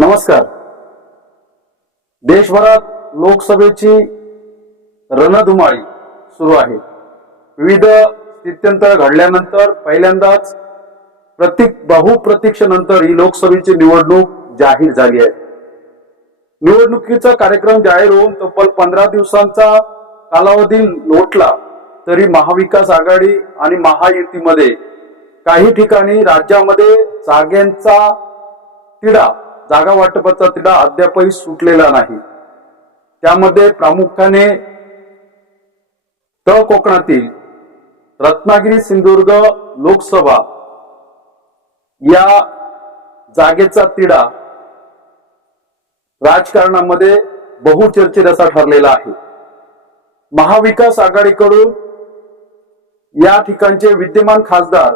नमस्कार. देशभरात लोकसभेची रणधुमाळी सुरू आहे. विविध स्थित्यंतर घडल्यानंतर पहिल्यांदाच प्रतीक बहुप्रतीक्षेनंतर ही लोकसभेची निवडणूक जाहीर झाली आहे. निवडणुकीचा कार्यक्रम जाहीर होऊन तब्बल पंधरा दिवसांचा कालावधी लोटला तरी महाविकास आघाडी आणि महायुतीमध्ये काही ठिकाणी राज्यामध्ये जाग्यांचा तिढा जागा वाटपाचा तिढा अद्यापही सुटलेला नाही. त्यामध्ये प्रामुख्याने तळ कोकणातील रत्नागिरी सिंधुदुर्ग लोकसभा या जागेचा तिढा राजकारणामध्ये बहुचर्चित असा ठरलेला आहे. महाविकास आघाडीकडून या ठिकाणचे विद्यमान खासदार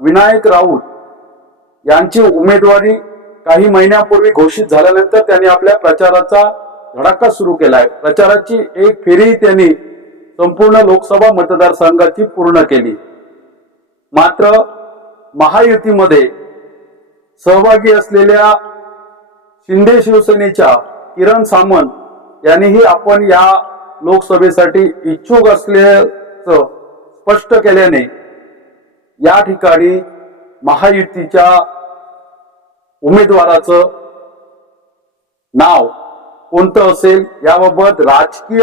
विनायक राऊत यांची उमेदवारी काही महिन्यापूर्वी घोषित झाल्यानंतर त्यांनी आपल्या प्रचाराचा धडाका सुरू केलाय. प्रचाराची एक फेरी त्यांनी संपूर्ण लोकसभा मतदारसंघाची पूर्ण केली. मात्र महायुतीमध्ये सहभागी असलेल्या शिंदे शिवसेनेच्या किरण सामंत यांनीही आपण या लोकसभेसाठी इच्छुक असल्याचं स्पष्ट केल्याने या ठिकाणी महायुतीच्या उमेदवाराचं नाव कोणतं असेल याबाबत राजकीय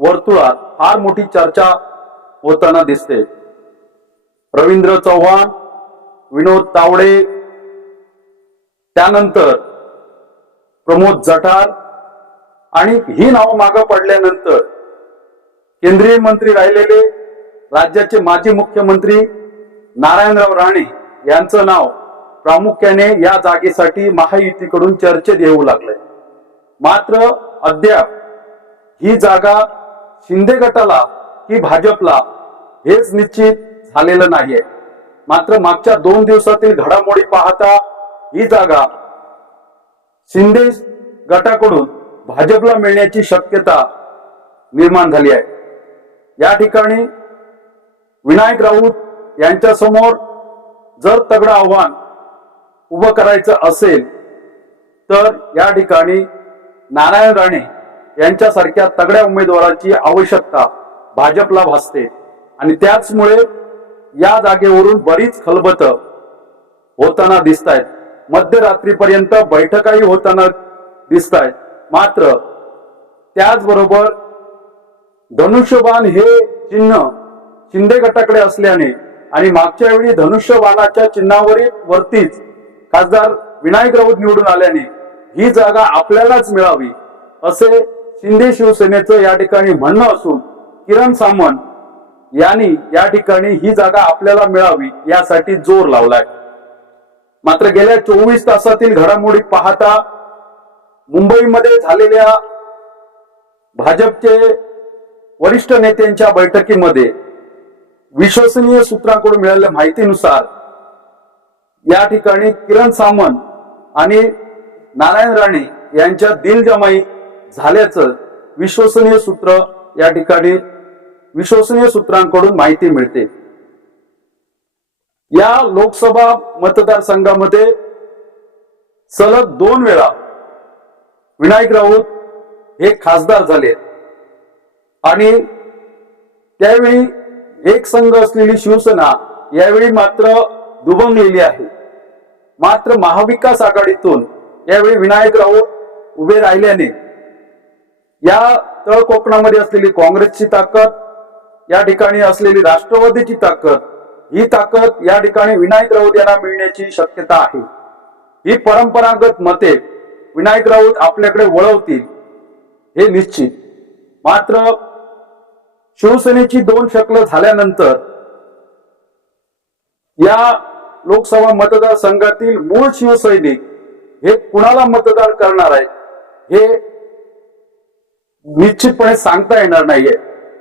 वर्तुळात फार मोठी चर्चा होताना दिसते. रवींद्र चव्हाण विनोद तावडे त्यानंतर प्रमोद जठार आणि ही नावं मागं पडल्यानंतर केंद्रीय मंत्री राहिलेले राज्याचे माजी मुख्यमंत्री नारायणराव राणे यांचं नाव प्रामुख्याने या जागेसाठी महायुतीकडून चर्चेत येऊ लागलंय मात्र अद्याप ही जागा शिंदे गटाला की भाजपला हेच निश्चित झालेलं नाहीये. मात्र मागच्या दोन दिवसातील घडामोडी पाहता ही जागा शिंदे गटाकडून भाजपला मिळण्याची शक्यता निर्माण झाली आहे. या ठिकाणी विनायक राऊत यांच्यासमोर जर तगडं आव्हान उभं करायचं असेल तर या ठिकाणी नारायण राणे यांच्यासारख्या तगड्या उमेदवाराची आवश्यकता भाजपला भासते. आणि त्याचमुळे या जागेवरून बरीच खलबत होताना दिसत आहेत मध्यरात्रीपर्यंत बैठकाही होताना दिसत आहेत मात्र त्याचबरोबर धनुष्यबाण हे चिन्ह शिंदे गटाकडे असल्याने आणि मागच्या वेळी धनुष्यबाणाच्या चिन्हावरील वरतीच खासदार विनायक राऊत निवडून आल्याने ही जागा आपल्यालाच मिळावी असे शिंदे शिवसेनेचं या ठिकाणी म्हणणं असून किरण सामंत यांनी या ठिकाणी ही जागा आपल्याला मिळावी यासाठी जोर लावलाय. मात्र गेल्या चोवीस तासातील घडामोडी पाहता मुंबईमध्ये झालेल्या भाजपचे वरिष्ठ नेत्यांच्या बैठकीमध्ये विश्वसनीय सूत्रांकडून मिळालेल्या माहितीनुसार या ठिकाणी किरण सामंत आणि नारायण राणे यांच्या दिलजमाई झाल्याचं विश्वसनीय सूत्र या ठिकाणी विश्वसनीय सूत्रांकडून माहिती मिळते. या लोकसभा मतदारसंघामध्ये सलग दोन वेळा विनायक राऊत हे खासदार झाले. आणि त्यावेळी एक संघ असलेली शिवसेना यावेळी मात्र दुभंगलेली आहे. मात्र महाविकास आघाडीतून यावेळी विनायक राऊत उभे राहिल्याने या तळ कोकणामध्ये असलेली काँग्रेसची ताकद या ठिकाणी असलेली राष्ट्रवादीची ताकद ही ताकद या ठिकाणी विनायक राऊत यांना मिळण्याची शक्यता आहे. ही परंपरागत मते विनायक राऊत आपल्याकडे वळवतील हे निश्चित. मात्र शिवसेनेची दोन शकलं झाल्यानंतर या लोकसभा मतदारसंघातील मूळ शिवसैनिक हे कुणाला मतदान करणार आहे हे निश्चितपणे सांगता येणार नाहीये.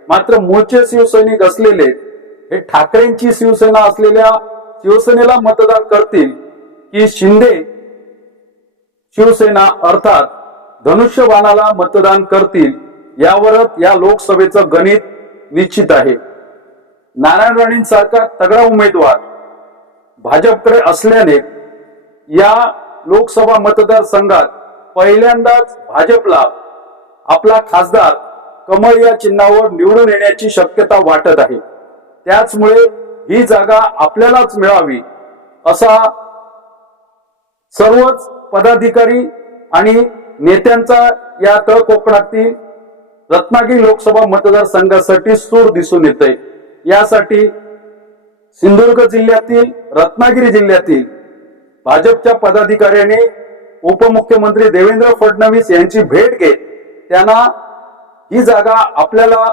मात्र मूळचे शिवसैनिक असलेले हे ठाकरेंची शिवसेना असलेल्या शिवसेनेला मतदान करतील की शिंदे शिवसेना अर्थात धनुष्यबाणाला मतदान करतील यावरच या लोकसभेचं गणित निश्चित आहे. नारायण राणेंसारखा तगडा उमेदवार भाजपकडे असल्याने या लोकसभा मतदारसंघात पहिल्यांदाच भाजपला आपला खासदार कमळ या चिन्हावर निवडून येण्याची शक्यता वाटत आहे. त्याचमुळे ही जागा आपल्यालाच मिळावी असा सर्वच पदाधिकारी आणि नेत्यांचा या तळ कोकणातील रत्नागिरी लोकसभा मतदारसंघासाठी सूर दिसून येते यासाठी सिंधुदुर्ग जिल्ह्यातील रत्नागिरी जिल्ह्यातील भाजपच्या पदाधिकाऱ्यांनी उपमुख्यमंत्री देवेंद्र फडणवीस यांची भेट घेत त्यांना ही जागा आपल्याला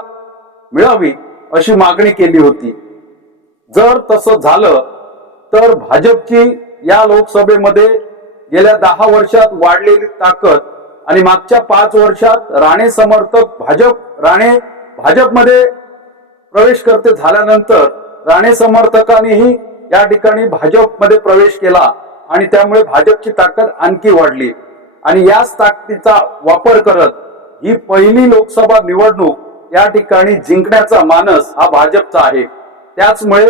मिळावी अशी मागणी केली होती. जर तसं झालं तर भाजपची या लोकसभेमध्ये गेल्या दहा वर्षात वाढलेली ताकद आणि मागच्या पाच वर्षात राणे समर्थक भाजप राणे भाजपमध्ये प्रवेश करते झाल्यानंतर राणे समर्थकांनीही या ठिकाणी भाजपमध्ये प्रवेश केला आणि त्यामुळे भाजपची ताकद आणखी वाढली. आणि याच ताकदीचा वापर करत ही पहिली लोकसभा निवडणूक या ठिकाणी जिंकण्याचा मानस हा भाजपचा आहे. त्याचमुळे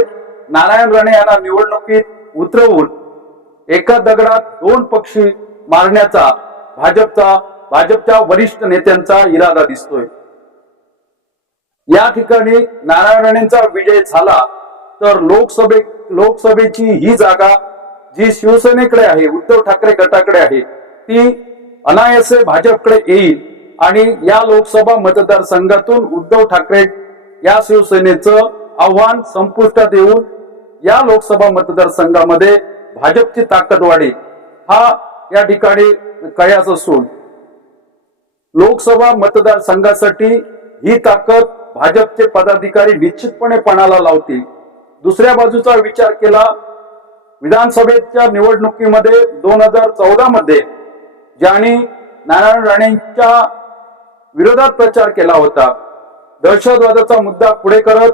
नारायण राणे यांना निवडणुकीत उतरवून एका दगडात दोन पक्षी मारण्याचा भाजपचा भाजपच्या वरिष्ठ नेत्यांचा इरादा दिसतोय. या ठिकाणी नारायण राणेंचा विजय झाला तर लोकसभे लोकसभेची ही जागा जी शिवसेनेकडे आहे उद्धव ठाकरे गटाकडे आहे ती अनायसे भाजपकडे येईल आणि या लोकसभा मतदारसंघातून उद्धव ठाकरे या शिवसेनेचं आव्हान संपुष्टात येऊन या लोकसभा मतदारसंघामध्ये भाजपची ताकद वाढेल. हा या ठिकाणी कयास असून लोकसभा मतदारसंघासाठी ही ताकद भाजपचे पदाधिकारी निश्चितपणे पणाला लावतील. दुसऱ्या बाजूचा विचार केला विधानसभेच्या निवडणुकीमध्ये दोन हजार चौदा मध्ये ज्यांनी नारायण राणेंच्या विरोधात प्रचार केला होता दहशतवादाचा मुद्दा पुढे करत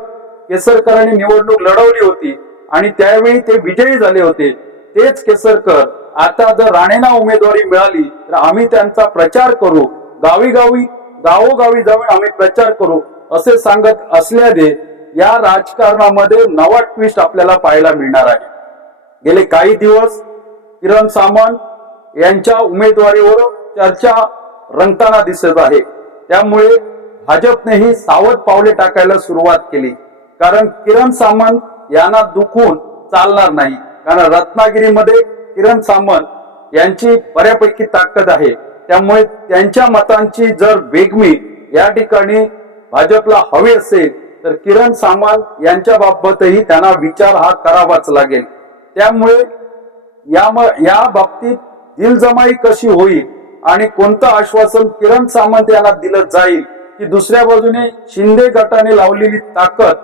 केसरकरांनी निवडणूक लढवली होती आणि त्यावेळी ते विजयी झाले होते. तेच केसरकर आता जर राणेंना उमेदवारी मिळाली तर आम्ही त्यांचा प्रचार करू गावी गावी गावोगावी जाऊन आम्ही प्रचार करू असे सांगत असल्याने या राजकारणामध्ये नवा ट्विस्ट आपल्याला पाहायला मिळणार आहे. गेले काही दिवस किरण सामंत यांच्या उमेदवारीवर चर्चा रंगताना दिसत आहे. त्यामुळे भाजपनेही सावध पावले टाकायला सुरुवात केली. कारण किरण सामंत यांना दुखून चालणार नाही. कारण रत्नागिरीमध्ये किरण सामंत यांची बऱ्यापैकी ताकद आहे. त्यामुळे त्यांच्या मतांची जर वेगमी या ठिकाणी भाजपला हवी असेल तर किरण सामंत यांच्या बाबतही त्यांना विचार हा करावाच लागेल. त्यामुळे या या बाबतीत दिलजमाई कशी होईल आणि कोणतं आश्वासन किरण सामंत यांना दिलं जाईल की दुसऱ्या बाजूने शिंदे गटाने लावलेली ताकद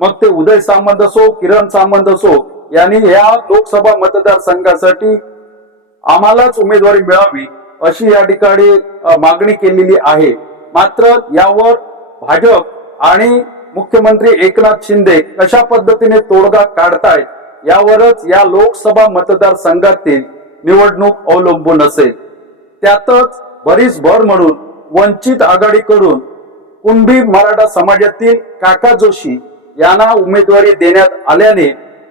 मग ते उदय सामंत असो किरण सामंत असो यांनी या लोकसभा मतदारसंघासाठी आम्हालाच उमेदवारी मिळावी अशी या ठिकाणी मागणी केलेली आहे. मात्र यावर भाजप आणि मुख्यमंत्री एकनाथ शिंदे कशा पद्धतीने तोडगा काढतायत यावरच या लोकसभा मतदारसंघातील निवडणूक अवलंबून असेल. त्यातच बरीच भर म्हणून वंचित आघाडीकडून कुणबी मराठा समाजातील काका जोशी यांना उमेदवारी देण्यात आल्याने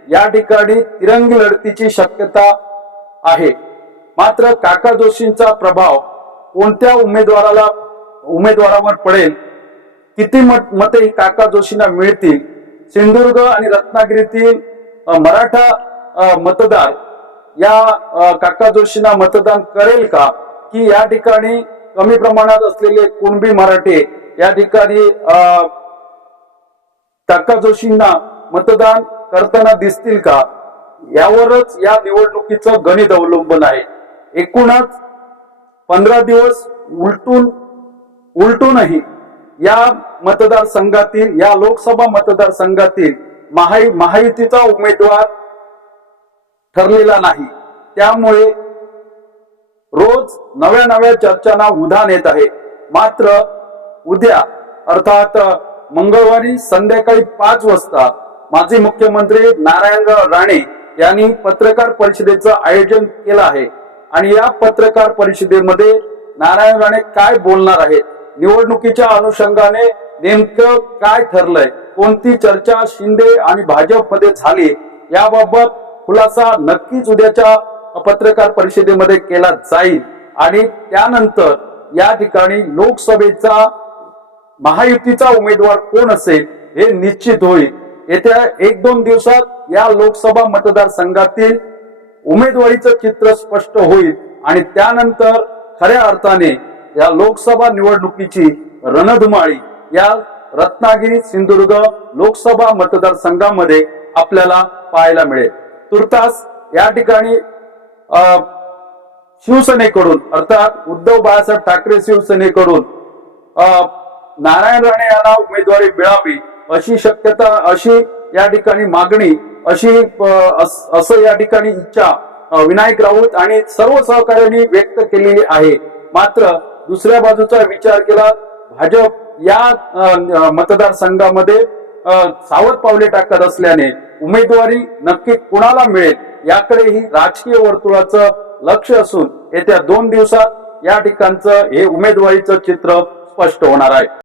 या ठिकाणी तिरंगी लढतीची शक्यता आहे. मात्र काका जोशींचा प्रभाव कोणत्या उमेदवाराला उमेदवारावर पडेल किती मत मते काका जोशींना मिळतील? सिंधुदुर्ग आणि रत्नागिरीतील मराठा मतदार या काका जोशींना मतदान करेल का? की या ठिकाणी कमी प्रमाणात असलेले कुणबी मराठे या ठिकाणी काका जोशींना मतदान करताना दिसतील का? यावरच या निवडणुकीचं गणित अवलंबून आहे. एकूणच पंधरा दिवस उलटून उलटूनही या मतदारसंघातील या लोकसभा मतदारसंघातील महायु महायुतीचा उमेदवार ठरलेला नाही. त्यामुळे रोज नव्या नव्या चर्चांना उधाण येत आहे. मात्र उद्या अर्थात मंगळवारी संध्याकाळी पाच वाजता माजी मुख्यमंत्री नारायणराव राणे यांनी पत्रकार परिषदेचं आयोजन केलं आहे. आणि या पत्रकार परिषदेमध्ये नारायण राणे काय बोलणार आहेत? निवडणुकीच्या अनुषंगाने नेमकं काय ठरलंय? कोणती चर्चा शिंदे आणि भाजपमध्ये झाली? याबाबत खुलासा नक्कीच उद्याच्या पत्रकार परिषदेमध्ये केला जाईल. आणि त्यानंतर या ठिकाणी लोकसभेचा महायुतीचा उमेदवार कोण असेल हे निश्चित होईल. येत्या एक दोन दिवसात या लोकसभा मतदारसंघातील उमेदवारीचं चित्र स्पष्ट होईल. आणि त्यानंतर खऱ्या अर्थाने या लोकसभा निवडणुकीची रणधुमाळी या रत्नागिरी सिंधुदुर्ग लोकसभा मतदारसंघामध्ये आपल्याला पाहायला मिळेल. तुर्तास या ठिकाणी शिवसेनेकडून अर्थात उद्धव बाळासाहेब ठाकरे शिवसेनेकडून नारायण राणे यांना उमेदवारी मिळावी अशी शक्यता अशी या ठिकाणी मागणी अशी अस- असं या ठिकाणी इच्छा विनायक राऊत आणि सर्व सहकार्यांनी व्यक्त केलेली आहे. मात्र दुसऱ्या बाजूचा विचार केला भाजप या मतदारसंघामध्ये सावध पावले टाकत असल्याने उमेदवारी नक्की कुणाला मिळेल याकडेही राजकीय वर्तुळाचं लक्ष असून येत्या दोन दिवसात या ठिकाणचं हे उमेदवारीचं चित्र स्पष्ट होणार आहे.